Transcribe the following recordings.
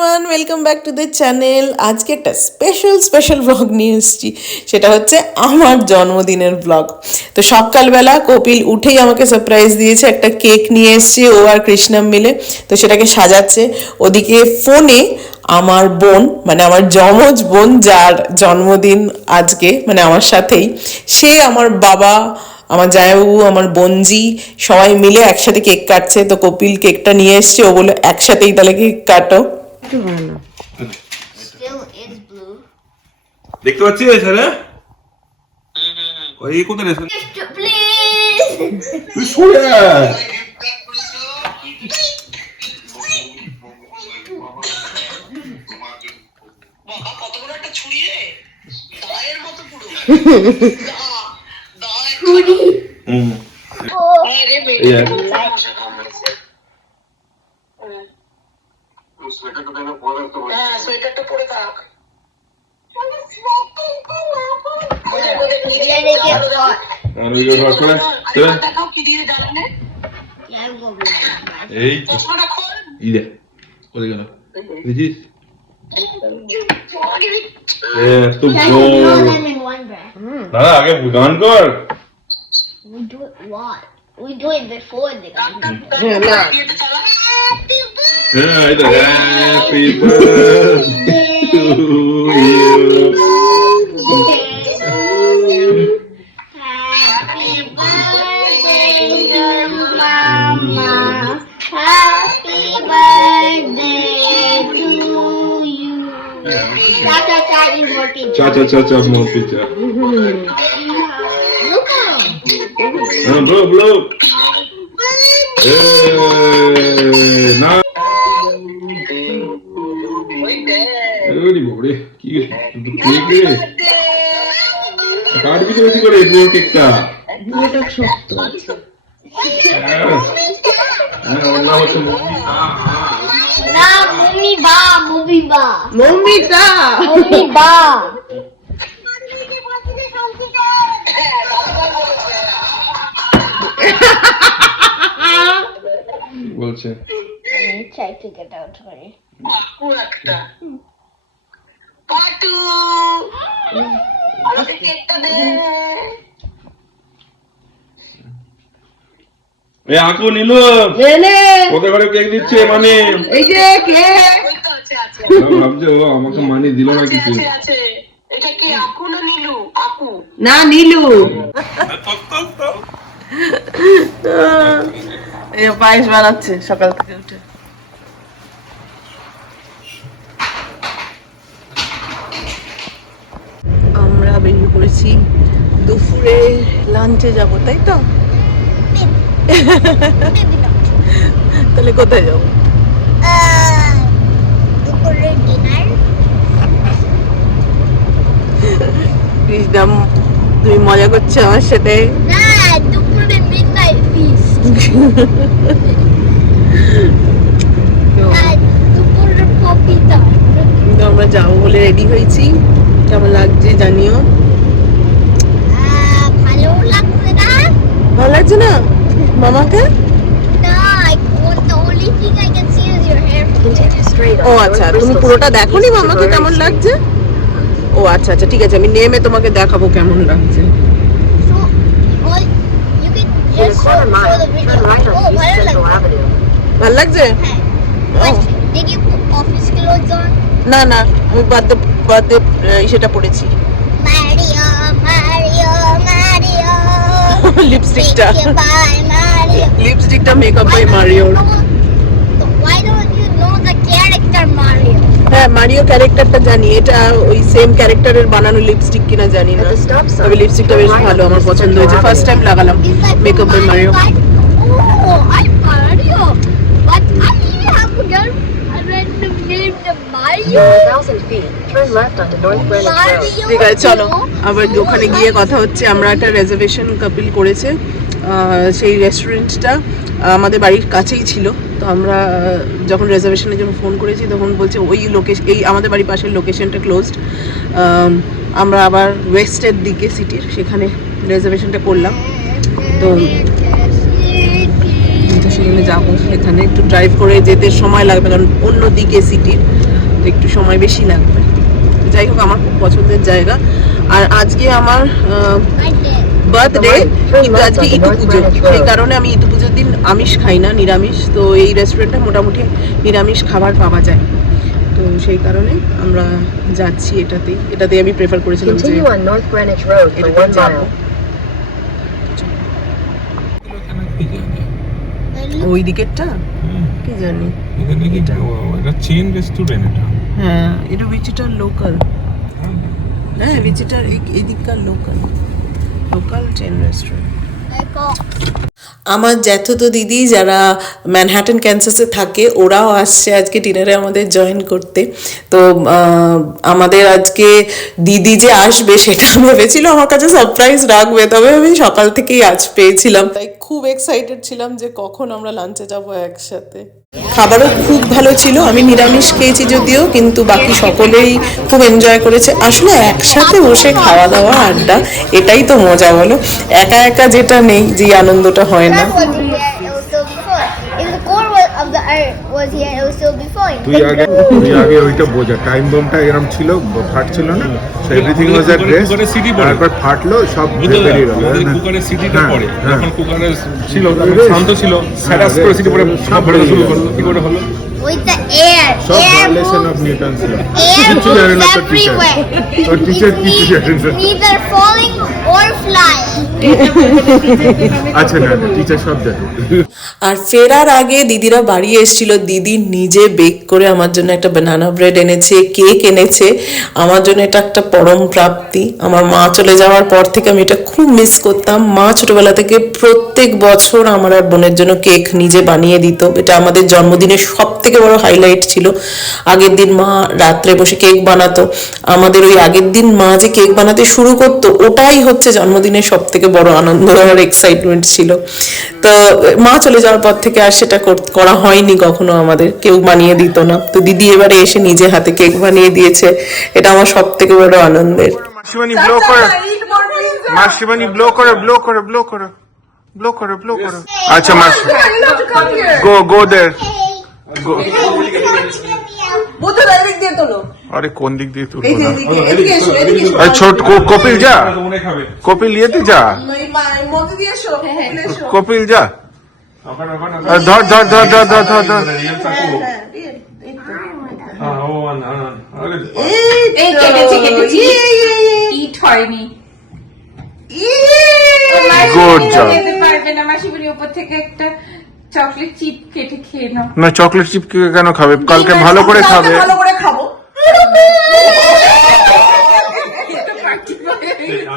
Everyone welcome back to the channel আজকে একটা special special blog নিয়ে এসেছি। সেটা হচ্ছে আমার জন্মদিনের ব্লগ তো সকালবেলা কপিল উঠেই আমাকে সারপ্রাইজ দিয়েছে, একটা কেক নিয়ে এসেছে, ও আর কৃষ্ণাম মিলে। তো সেটাকে সাজাচ্ছে। ওদিকে ফোনে আমার বোন মানে আমার যমজ বোন, যার জন্মদিন আজকে মানে আমার সাথেই, সে আমার বাবা, আমার জায়াবু আমার বঞ্জি সবাই মিলে একসাথে কেক কাটছে। তো কপিল কেকটা নিয়ে এসছে, ও বলে একসাথেই তাহলে কেক কাটো। Is blue. দেখতে পাচ্ছিস হ্যাঁ ওই কোথায় রে! তুই সরে একটা রে দায়ের মতো পুরো এই আর। হ্যাঁ সোয়েটারটা পরে থাক। এই তো। কোথায় গেল। বুঝিস. দাদা আগে গান কর। We do it what? We do it before the game. Happy birthday to you. Happy birthday to Mama. Happy birthday to you. Cha cha cha more pizza. Cha cha cha cha more pizza. Look. Uh. Hey, now. দেখ ওরে কি cake রে? কাটবি তো বেশি করে পুরো কেকটা mummy ba. Momita Mummy বলছে। একটা। পাটু আমাদের কেকটা দে। এ আকু নিল ওদের ঘরে কেক দিচ্ছে মানে। এই যে কে ওই তো আছে আছে। ভাবছে ও আমাকে মানি দিল না আছে কিছু। আছে আছে। এটা কি আকু না নীলু? আকু। না নীলু। পায়েস বানাচ্ছে সকাল থেকে উঠে। আমরা বেরিয়ে পড়েছি দুপুরে লাঞ্চে যাব তাই তো? তাহলে কোথায় যাব? কৃষ্ণাম তুমি মজা করছ আমার সাথে? আমরা যাব বলে রেডি হয়েছি। কেমন লাগছে জানিও? ভালো লাগছে না? মামাকে? আচ্ছা, পুরোটা দেখো নি মামাকে কেমন লাগছে? ও আচ্ছা আচ্ছা ঠিক আছে আমি নেমে তোমাকে দেখাবো কেমন লাগছে। ভালো লাগছে. ও। দেখি অফিস ক্লোজ না না আমি বার্থডে বার্থডে সেটা পড়েছি. লিপস্টিকটা. লিপস্টিকটা মেকআপ বাই মারিও? হ্যাঁ মারিও ক্যারেক্টারটা জানি। এটা ওই সেম ক্যারেক্টারের বানানো লিপস্টিক কিনা জানি না। তবে লিপস্টিকটা বেশ ভালো আমার পছন্দ হয়েছে। ফার্স্ট টাইম লাগালাম মেকআপ বাই মারিও ঠিক আছে চলো আবার ওখানে গিয়ে কথা হচ্ছে। আমরা একটা রেজার্ভেশন কাপিল করেছে সেই রেস্টুরেন্টটা আমাদের বাড়ির কাছেই ছিল। তো আমরা যখন রেজার্ভেশনের জন্য ফোন করেছি তখন বলছে ওই লোকেশন এই আমাদের বাড়ির পাশের লোকেশনটা ক্লোজড আমরা আবার ওয়েস্টের দিকে সিটির সেখানে রেজার্ভেশনটা করলাম। তো সেখানে যাব সেখানে একটু ড্রাইভ করে যেতে সময় লাগবে কারণ অন্য দিকে সিটির একটু সময় বেশি লাগবে। যাই হোক আমার খুব পছন্দের জায়গা। আর আজকে আমার বার্থডে কিন্তু আজকে ইতু পুজো সেই কারণে আমি ইতু পুজোর দিন আমিষ খাই না নিরামিষ। তো এই রেস্টুরেন্টে মোটামুটি নিরামিষ খাবার পাওয়া যায়। তো সেই কারণে আমরা যাচ্ছি এটাতেই। এটাতেই আমি প্রেফার করেছিলাম যে. ওই দিকেরটা? কি জানি। এখানে কি এটা? চেন রেস্টুরেন্ট এটা? হ্যাঁ এটা ভিজিটার লোকাল হ্যাঁ ভিজিটার এদিককার লোকাল লোকাল চেন রেস্টুরেন্ট আমার জ্যাঠতো দিদি যারা ম্যানহাটন ক্যান্সাসে থাকে ওরাও আসছে আজকে ডিনারে আমাদের জয়েন করতে। তো আমাদের আজকে দিদি যে আসবে সেটা ভেবেছিল আমার কাছে সারপ্রাইজ রাখবে তবে আমি সকাল থেকেই আজ পেয়েছিলাম। তাই খুব এক্সাইটেড ছিলাম যে কখন আমরা লাঞ্চে যাব একসাথে। খাবারও খুব ভালো ছিল, আমি নিরামিষ খেয়েছি যদিও, কিন্তু বাকি সকলেই খুব এনজয় করেছে। আসলে একসাথে বসে খাওয়া দাওয়া আড্ডা, এটাই তো মজা বলো। একা একা যেটা নেই, যে আনন্দটা হয় না। তুই আগে তুই আগে ওইটা বোঝা টাইম বোমটা এরকম ছিল ফাটছিল না সো এভরিথিং ওয়াজ সিটি পড়ে। তারপর ফাটলো সব বেরিয়ে গেল কুকারের সিটিটা পড়ে হ্যাঁ। যখন কুকারে ছিল শান্ত ছিল স্যারাস করে সিটি পড়ে সব বেরোতে শুরু করল কি করে হলো With the air. সব air violation moves, of Newton's law air moves everywhere. জানে না ne- neither falling or. আচ্ছা আর ফেরার আগে দিদিরা বাড়ি এসেছিল, দিদি নিজে বেক করে আমার জন্য একটা বানানা ব্রেড এনেছে কেক এনেছে, আমার জন্য এটা একটা পরম প্রাপ্তি। আমার মা চলে যাওয়ার পর থেকে আমি এটা খুব মিস করতাম। মা ছোটবেলা থেকে প্রত্যেক বছর আমার আর বোনের জন্য কেক নিজে বানিয়ে দিত। এটা আমাদের জন্মদিনের সব থেকে বড় হাইলাইট ছিল। আগের দিন মা রাত্রে বসে কেক বানাতো। আমাদের ওই আগের দিন মা যে কেক বানাতে শুরু করতো, ওটাই হচ্ছে জন্মদিনের সব থেকে বড় আনন্দ আর এক্সাইটমেন্ট ছিল। তো মা চলে যাওয়ার পর থেকে আর সেটা করা হয়নি কখনো আমাদের কেউ বানিয়ে দিত না। তো দিদি এবারে এসে নিজে হাতে কেক বানিয়ে দিয়েছে এটা আমার সব থেকে বড় আনন্দের। ব্লো করে। মাসিমানি ব্লো করে ব্লো করে ব্লো করে। ব্লো করে ব্লো করে। আচ্ছা মাসি গো গো দের গো আরে কোন দিক দিয়ে তুলবো না? আরে ছোট কপিল যা। কপিল ইয়েতে যা। কপিল যা। ওখানে ওখানে ধর ধর ধর ধর ধর ধর ধর। হ্যাঁ না চকলেট চিপ কেটে খেয়ে নাও। না চকলেট চিপ কেন খাবে? কালকে ভালো করে খাবে।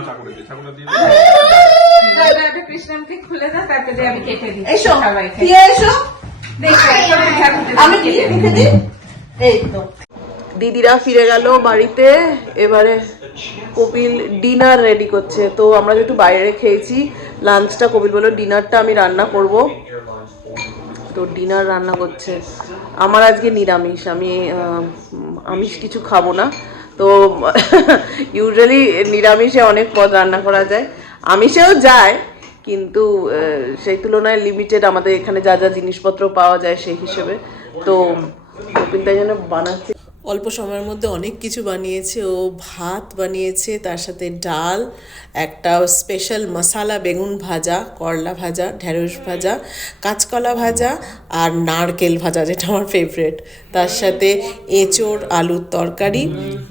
চাকু দিয়ে চাকুটা দিয়ে দাদা একটা কৃষ্ণামকে খুলে দাও তারপরে আমি কেটে এসো। আমি দিই। এই তো। দিদিরা ফিরে গেল বাড়িতে এবারে কপিল ডিনার রেডি করছে। তো আমরা যেহেতু বাইরে খেয়েছি লাঞ্চটা কপিল বলল ডিনারটা আমি রান্না করব। তো ডিনার রান্না করছে। আমার আজকে নিরামিষ আমি আমিষ কিছু খাব না। তো ইউজুয়ালি নিরামিষে অনেক পদ রান্না করা যায়। আমিষেও যায় কিন্তু সেই তুলনায় লিমিটেড আমাদের এখানে যা যা জিনিসপত্র পাওয়া যায় সেই হিসেবে। তো তাই জন্য বানাচ্ছে। অল্প সময়ের মধ্যে অনেক কিছু বানিয়েছে। ও ভাত বানিয়েছে, তার সাথে ডাল, একটা স্পেশাল মশালা বেগুন ভাজা, করলা ভাজা, ঢেঁড়স ভাজা, কাঁচকলা ভাজা আর নারকেল ভাজা, যেটা আমার ফেভারেট তার সাথে এঁচোড়, আলুর তরকারি,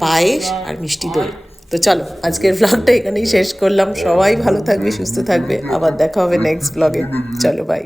পায়েস আর মিষ্টি দই। তো চলো, আজকের ব্লগটা এখানেই শেষ করলাম। সবাই ভালো থাকবে, সুস্থ থাকবে। আবার দেখা হবে নেক্সট ব্লগে চলো বাই